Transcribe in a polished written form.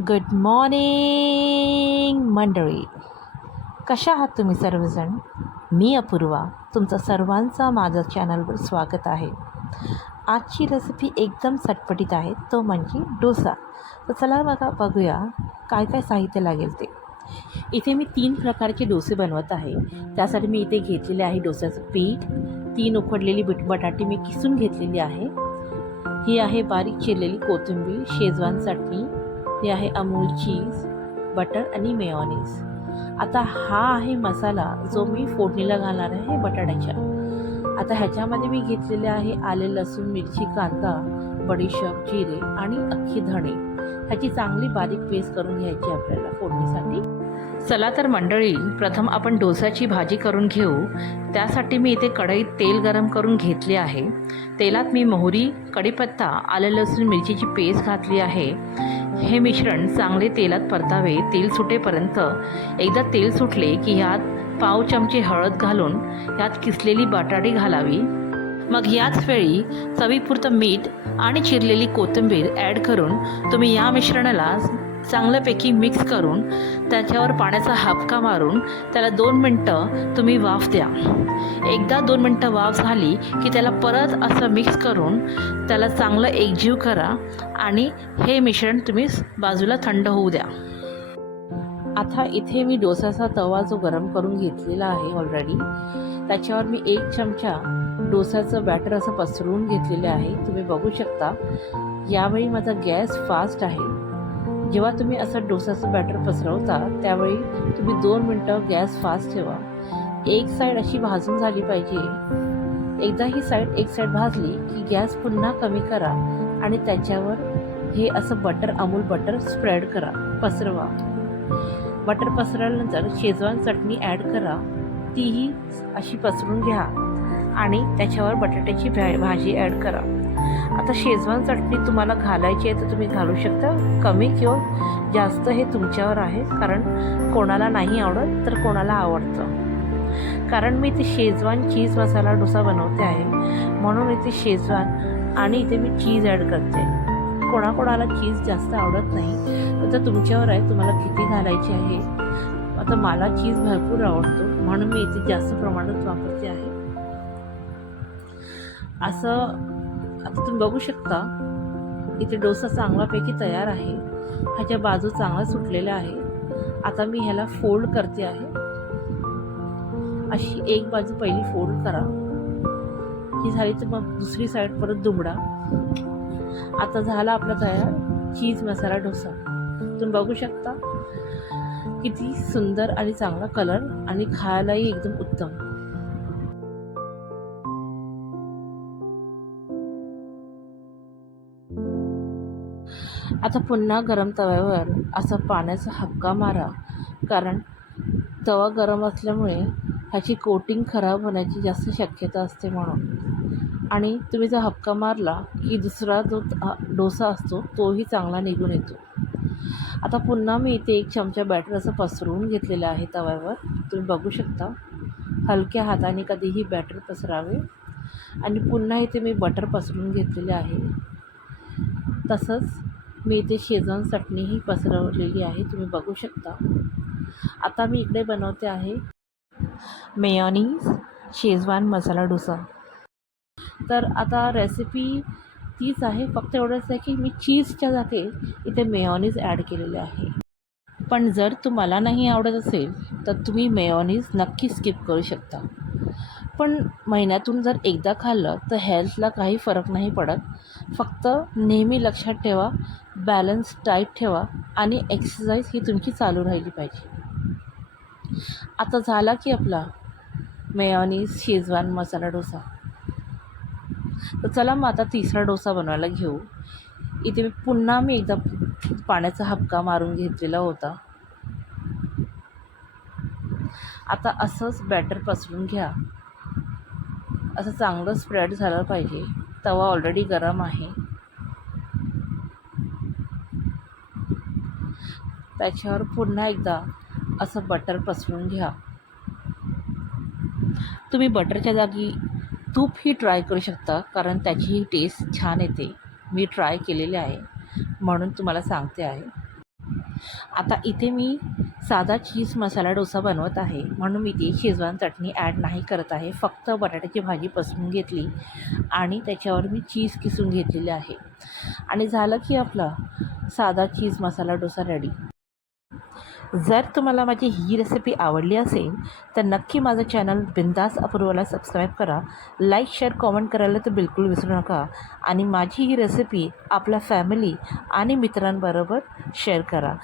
Good morning मंडळी. कशा आहात तुम्ही सर्वजण? मी अपूर्वा, तुमचं सर्वांचा माझ्या चॅनलवर स्वागत आहे. आजची रेसिपी एकदम चटपटीत आहे, तो म्हणजे डोसा. तर चला बघूया काय काय साहित्य लागेल ते. इथे मी 3 प्रकारचे डोसे बनवत आहे. त्यासाठी मी इथे घेतलेले आहे डोस्याचं पीठ, 3 उकडलेली बटाटे मी किसून घेतलेली आहे. ही आहे बारीक चिरलेली कोथिंबीर, शेजवान चटणी, हे आहे अमूल चीज, बटर आणि मेयोनीज. आता हा आहे मसाला जो मी फोडणीला घालणार आहे बटाट्याच्या. आता ह्याच्यामध्ये मी घेतलेले आहे आले, लसूण, मिरची, कांदा, बडीशेप, जिरे आणि अख्खी धणे. ह्याची चांगली बारीक पेस्ट करून घ्यायची आपल्याला फोडणीसाठी. चला तर मंडळी, प्रथम आपण डोसाची भाजी करून घेऊ. त्यासाठी मी इथे कढईत तेल गरम करून घेतले आहे. तेलात मी मोहरी, कढीपत्ता, आले, लसूण, मिरचीची पेस्ट घातली आहे. हे मिश्रण चांगले तेलात परतावे, तेल सुटेपर्यंत. एकदा तेल सुटले की ह्यात पाव चमचे हळद घालून ह्यात किसलेली बटाटे घालावी. मग याच वेळी चवीपुरतं मीठ आणि चिरलेली कोथिंबीर ॲड करून तुम्ही या मिश्रणाला चांगल्यापैकी मिक्स करून त्याच्यावर पाण्याचा हापका मारून त्याला 2 मिनटं तुम्ही वाफ द्या. एकदा 2 मिनटं वाफ झाली की त्याला परत असं मिक्स करून त्याला चांगलं एकजीव करा आणि हे मिश्रण तुम्ही बाजूला थंड होऊ द्या. आता इथे मी डोसाचा तवा जो गरम करून घेतलेला आहे ऑलरेडी, त्याच्यावर मी 1 चमचा डोसाचं बॅटर असं पसरवून घेतलेले आहे. तुम्ही बघू शकता. यावेळी माझा गॅस फास्ट आहे. जेव्हा तुम्ही असं डोसाचं बॅटर पसरवता त्यावेळी तुम्ही 2 मिनटं गॅस फास्ट ठेवा. एक साईड अशी भाजून झाली पाहिजे. एकदा ही एक साईड भाजली की गॅस पुन्हा कमी करा आणि त्याच्यावर हे असं अमूल बटर स्प्रेड करा, पसरवा. बटर पसरल्यानंतर शेजवान चटणी ॲड करा, तीही अशी पसरून घ्या आणि त्याच्यावर बटाट्याची भाजी ॲड करा. आता शेजवान चटणी तुम्हाला घालायची आहे तर तुम्ही घालू शकता, कमी किंवा जास्त हे तुमच्यावर आहे. कारण कोणाला नाही आवडत तर कोणाला आवडतं. कारण मी इथे शेजवान चीज मसाला डोसा बनवते आहे, म्हणून इथे शेजवान आणि इथे मी चीज ॲड करते. कोणाकोणाला चीज जास्त आवडत नाही, तर तुमच्यावर आहे तुम्हाला किती घालायची आहे. आता मला चीज भरपूर आवडतो म्हणून मी इथे जास्त प्रमाणात वापरते आहे. असं आता तुम्ही बघू शकता. इथे डोसा चांगल्यापैकी तयार आहे. ह्याच्या बाजू चांगल्या सुटलेल्या आहे. आता मी ह्याला फोल्ड करते आहे. अशी एक बाजू पहिली फोल्ड करा. ही झाली तर मग दुसरी साईड परत दुमडा. आता झाला आपला तयार चीज मसाला डोसा. तुम्ही बघू शकता किती सुंदर आणि चांगला कलर आणि खायलाही एकदम उत्तम. आता पुन्हा गरम तव्यावर असा पाण्याचा हक्का मारा. कारण तवा गरम असल्यामुळे ह्याची कोटिंग खराब होण्याची जास्त शक्यता असते म्हणून. आणि तुम्ही जर हक्का मारला की दुसरा जो डोसा असतो तोही चांगला निघून येतो. आता पुन्हा मी इथे 1 चमचा बॅटर असं पसरवून घेतलेलं आहे तव्यावर. तुम्ही बघू शकता. हलक्या हाताने कधीही बॅटर पसरावे. आणि पुन्हा इथे मी बटर पसरवून घेतलेले आहे. तसंच मी इथे शेजवान चटणीही पसरवलेली आहे, तुम्ही बघू शकता. आता मी इकडे बनवते आहे मेयोनीज शेजवान मसाला डोसा. तर आता रेसिपी तीच आहे, फक्त एवढंच आहे की मी चीजच्या जागी इथे मेयोनीज ॲड केलेले आहे. पण जर तुम्हाला नाही आवडत असेल तर तुम्ही मेयोनीज नक्की स्किप करू शकता. पण महिन्यातून जर एकदा खाल्लं तर हेल्थला काही फरक नाही पडत. फक्त नेहमी लक्षात ठेवा, बॅलन्स डाईट ठेवा आणि एक्सरसाइज ही तुमची चालू राहिली पाहिजे. आता झाला की आपला मेयोनीज शेजवान मसाला डोसा. तर चला मग आता तिसरा डोसा बनवायला घेऊ. इथे पुन्हा मी एकदा पाण्याचा हबका मारून घेतलेला होता. आता असंच बॅटर पसरून घ्या. असं चांगलं स्प्रेड झालं पाहिजे. तवा ऑलरेडी गरम आहे. त्याच्यावर पुन्हा एकदा असं बटर पसरून घ्या. तुम्ही बटरच्या जागी तूपही ट्राय करू शकता, कारण त्याचीही टेस्ट छान येते. मी ट्राय केलेले आहे म्हणून तुम्हाला सांगते आहे. आता इथे मी साधा चीज मसाला डोसा बनवत आहे, म्हणून मी ती शेजवान चटणी ॲड नाही करत आहे. फक्त बटाट्याची भाजी पसरून घेतली आणि त्याच्यावर मी चीज किसून घेतलेले आहे आणि झालं की आपला साधा चीज मसाला डोसा रेडी. जर तुम्हाला माझी ही रेसिपी आवडली असेल तर नक्की माझं चॅनल बिंदास अपूर्वाला सबस्क्राईब करा. लाईक, शेअर, कॉमेंट करायला तर बिलकुल विसरू नका आणि माझी ही रेसिपी आपल्या फॅमिली आणि मित्रांबरोबर शेअर करा.